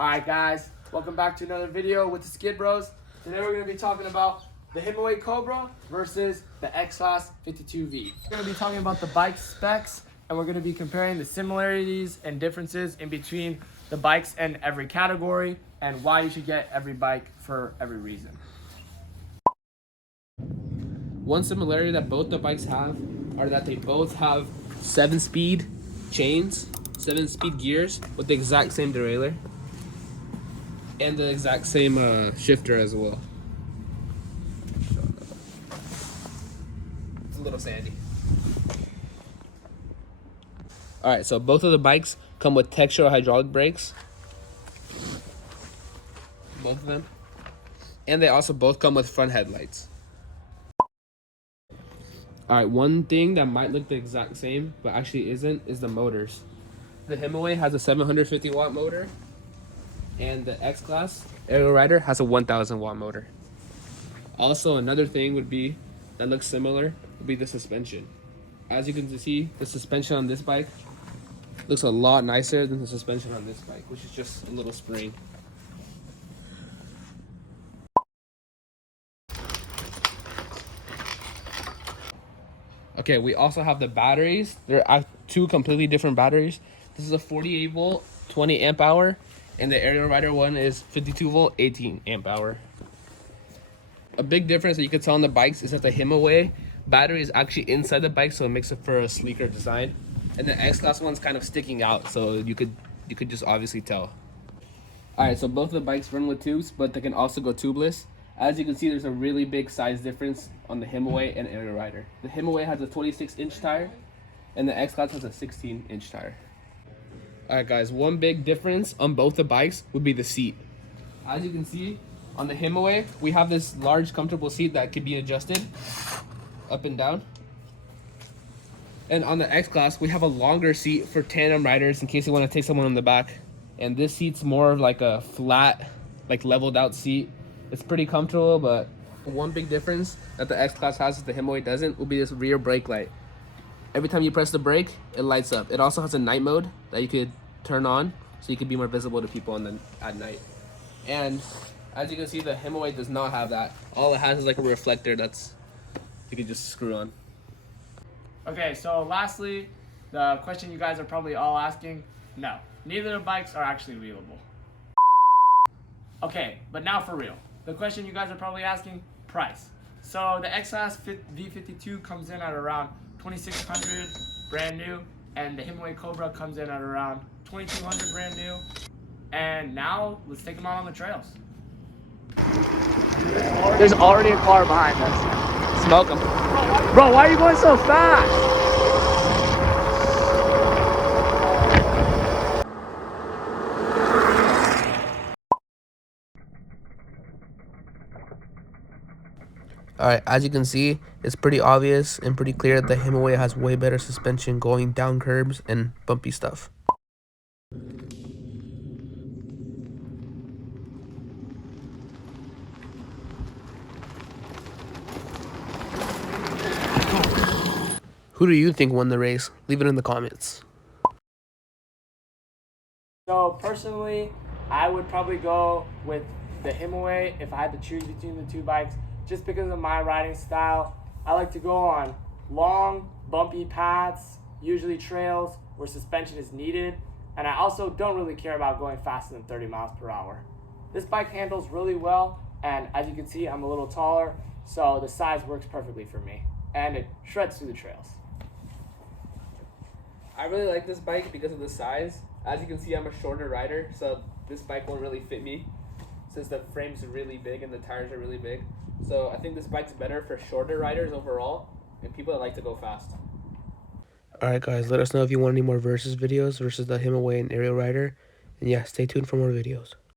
Alright guys, welcome back to another video with the Skid Bros. Today we're going to be talking about the Himiway Cobra versus the X-Class 52V. We're going to be talking about the bike specs, and we're going to be comparing the similarities and differences in between the bikes in every category and why you should get every bike for every reason. One similarity that both the bikes have are that they both have 7-speed chains, 7-speed gears with the exact same derailleur and the exact same shifter as well. It's a little sandy. Alright, so both of the bikes come with textural hydraulic brakes. Both of them. And they also both come with front headlights. Alright, one thing that might look the exact same, but actually isn't, is the motors. The Himiway has a 750 watt motor, and the X-Class Ariel Rider has a 1000 watt motor. Also, another thing would be, that looks similar, would be the suspension. As you can see, the suspension on this bike looks a lot nicer than the suspension on this bike, which is just a little spring. Okay, we also have the batteries. There are two completely different batteries. This is a 48 volt, 20 amp hour, and the Ariel Rider one is 52 volt, 18 amp hour. A big difference that you can tell on the bikes is that the Himiway battery is actually inside the bike, so it makes it for a sleeker design. And the X-Class one's kind of sticking out, so you could just obviously tell. Alright, so both of the bikes run with tubes, but they can also go tubeless. As you can see, there's a really big size difference on the Himiway and Ariel Rider. The Himiway has a 26-inch tire, and the X-Class has a 16-inch tire. Alright guys, one big difference on both the bikes would be the seat. As you can see, on the Himiway, we have this large, comfortable seat that can be adjusted up and down. And on the X-Class, we have a longer seat for tandem riders in case you want to take someone on the back. And this seat's more of like a flat, like leveled out seat. It's pretty comfortable, but one big difference that the X-Class has that the Himiway doesn't will be this rear brake light. Every time you press the brake, it lights up. It also has a night mode that you could turn on so you could be more visible to people at night. And as you can see, the Himiway does not have that. All it has is like a reflector that's you could just screw on. Okay, so lastly, the question you guys are probably all asking, no, neither of the bikes are actually wheelable. Okay, but now for real. The question you guys are probably asking, price. So the X-Class V52 comes in at around $2,600 brand new, and the Himiway Cobra comes in at around $2,200 brand new. And now, let's take them out on the trails. There's already a car behind us. Smoke them. Bro, why are you going so fast? Alright, as you can see, it's pretty obvious and pretty clear that the Himiway has way better suspension going down curbs and bumpy stuff. Who do you think won the race? Leave it in the comments. So personally, I would probably go with the Himiway if I had to choose between the two bikes, just because of my riding style. I like to go on long, bumpy paths, usually trails where suspension is needed, and I also don't really care about going faster than 30 miles per hour. This bike handles really well, and as you can see, I'm a little taller, so the size works perfectly for me, and it shreds through the trails. I really like this bike because of the size. As you can see, I'm a shorter rider, so this bike won't really fit me since the frame's really big and the tires are really big. So I think this bike's better for shorter riders overall and people that like to go fast. Alright guys, let us know if you want any more versus videos versus the Himiway and Ariel Rider. And yeah, stay tuned for more videos.